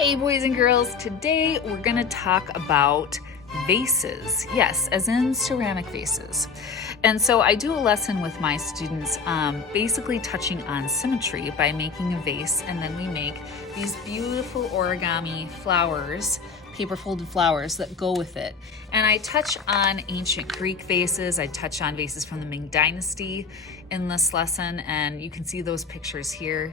Hey boys and girls, today we're going to talk about vases. Yes, as in ceramic vases. And so I do a lesson with my students basically touching on symmetry by making a vase, and then we make these beautiful origami flowers, paper folded flowers that go with it. And I touch on ancient Greek vases, I touch on vases from the Ming Dynasty in this lesson, and you can see those pictures here.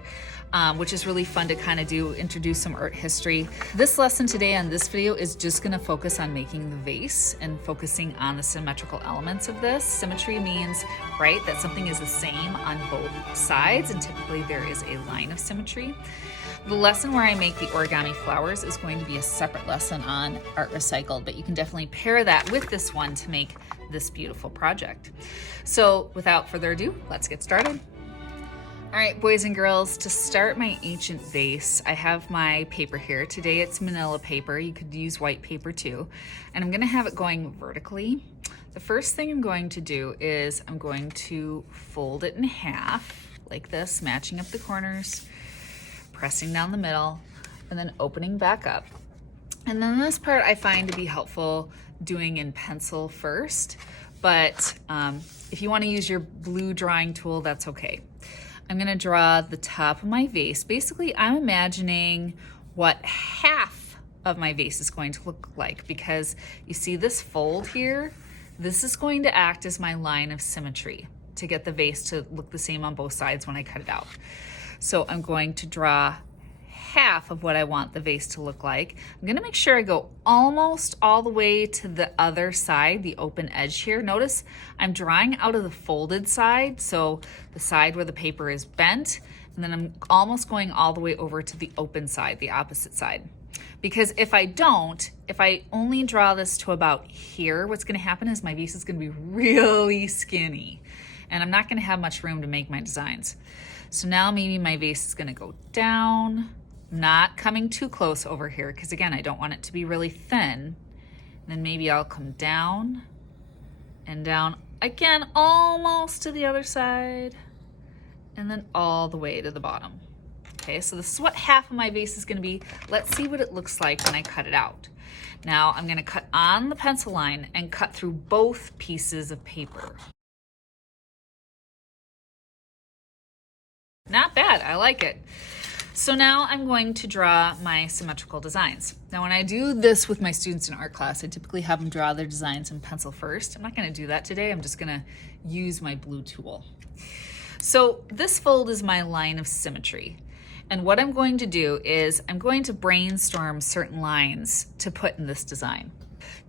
Which is really fun to kind of introduce some art history. This lesson today on this video is just going to focus on making the vase and focusing on the symmetrical elements of this. Symmetry means, right, that something is the same on both sides, and typically there is a line of symmetry. The lesson where I make the origami flowers is going to be a separate lesson on Art Recycled, but you can definitely pair that with this one to make this beautiful project. So without further ado, let's get started. All right, boys and girls, to start my ancient vase, I have my paper here. Today it's manila paper. You could use white paper too. And I'm gonna have it going vertically. The first thing I'm going to do is I'm going to fold it in half like this, matching up the corners, pressing down the middle, and then opening back up. And then this part I find to be helpful doing in pencil first, but if you wanna use your blue drawing tool, that's okay. I'm gonna draw the top of my vase. Basically, I'm imagining what half of my vase is going to look like, because you see this fold here? This is going to act as my line of symmetry to get the vase to look the same on both sides when I cut it out. So I'm going to draw half of what I want the vase to look like. I'm gonna make sure I go almost all the way to the other side, the open edge here. Notice I'm drawing out of the folded side, so the side where the paper is bent, and then I'm almost going all the way over to the open side, the opposite side. Because if I only draw this to about here, what's gonna happen is my vase is gonna be really skinny, and I'm not gonna have much room to make my designs. So now maybe my vase is gonna go down, not coming too close over here, because again, I don't want it to be really thin. And then maybe I'll come down and down again, almost to the other side, and then all the way to the bottom. Okay, so this is what half of my vase is gonna be. Let's see what it looks like when I cut it out. Now I'm gonna cut on the pencil line and cut through both pieces of paper. Not bad, I like it. So now I'm going to draw my symmetrical designs. Now when I do this with my students in art class, I typically have them draw their designs in pencil first. I'm not gonna do that today, I'm just gonna use my blue tool. So this fold is my line of symmetry. And what I'm going to do is I'm going to brainstorm certain lines to put in this design.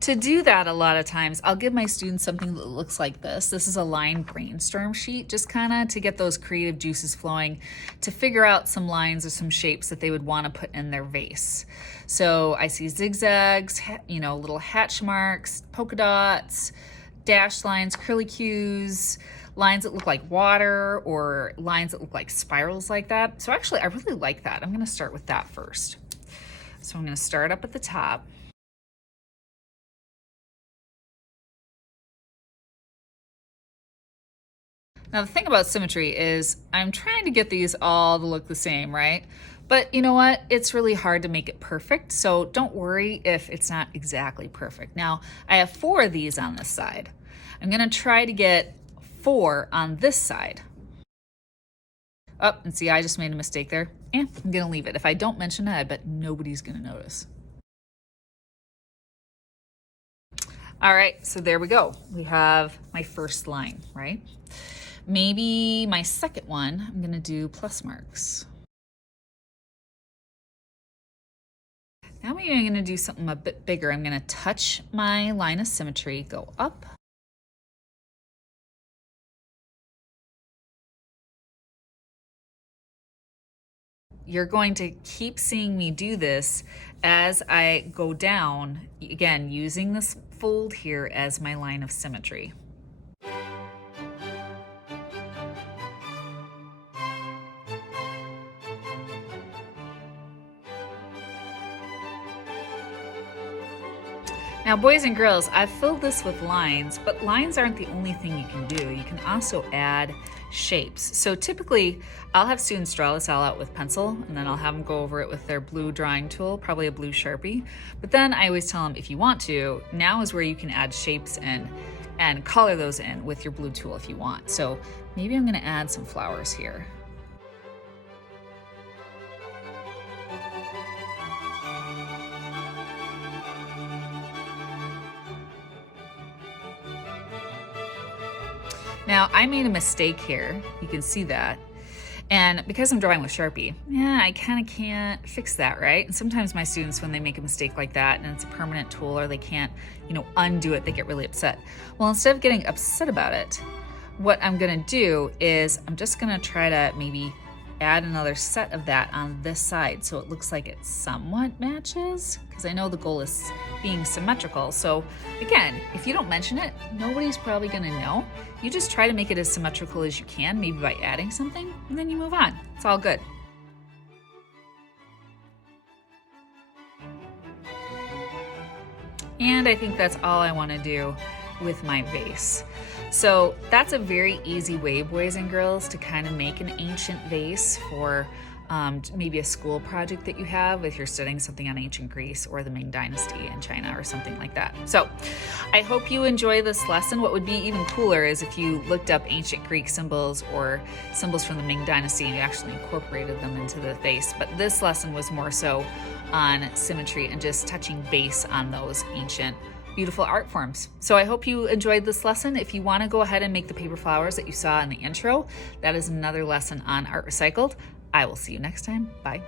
To do that, a lot of times, I'll give my students something that looks like this. This is a line brainstorm sheet, just kind of to get those creative juices flowing, to figure out some lines or some shapes that they would want to put in their vase. So I see zigzags, little hatch marks, polka dots, dashed lines, curlicues, lines that look like water, or lines that look like spirals like that. So actually, I really like that. I'm going to start with that first. So I'm going to start up at the top. Now the thing about symmetry is I'm trying to get these all to look the same, right? But you know what? It's really hard to make it perfect, so don't worry if it's not exactly perfect. Now, I have 4 of these on this side. I'm gonna try to get 4 on this side. Oh, and see, I just made a mistake there. I'm gonna leave it. If I don't mention it, I bet nobody's gonna notice. All right, so there we go. We have my first line, right? Maybe my second one, I'm gonna do plus marks. Now maybe I'm gonna do something a bit bigger. I'm gonna touch my line of symmetry, go up. You're going to keep seeing me do this as I go down, again, using this fold here as my line of symmetry. Now, boys and girls, I've filled this with lines, but lines aren't the only thing you can do. You can also add shapes. So typically, I'll have students draw this all out with pencil, and then I'll have them go over it with their blue drawing tool, probably a blue Sharpie. But then I always tell them, if you want to, now is where you can add shapes in and color those in with your blue tool if you want. So maybe I'm gonna add some flowers here. Now, I made a mistake here. You can see that. And because I'm drawing with Sharpie, yeah, I kind of can't fix that, right? And sometimes my students, when they make a mistake like that and it's a permanent tool or they can't, undo it, they get really upset. Well, instead of getting upset about it, what I'm gonna do is I'm just gonna try to maybe add another set of that on this side so it looks like it somewhat matches, because I know the goal is being symmetrical. So again, if you don't mention it, nobody's probably gonna know. You just try to make it as symmetrical as you can, maybe by adding something, and then you move on. It's all good. And I think that's all I want to do with my vase. So that's a very easy way, boys and girls, to kind of make an ancient vase for maybe a school project that you have if you're studying something on ancient Greece or the Ming Dynasty in China or something like that. So I hope you enjoy this lesson. What would be even cooler is if you looked up ancient Greek symbols or symbols from the Ming Dynasty and you actually incorporated them into the vase. But this lesson was more so on symmetry and just touching base on those ancient beautiful art forms. So I hope you enjoyed this lesson. If you want to go ahead and make the paper flowers that you saw in the intro, that is another lesson on Art Recycled. I will see you next time. Bye.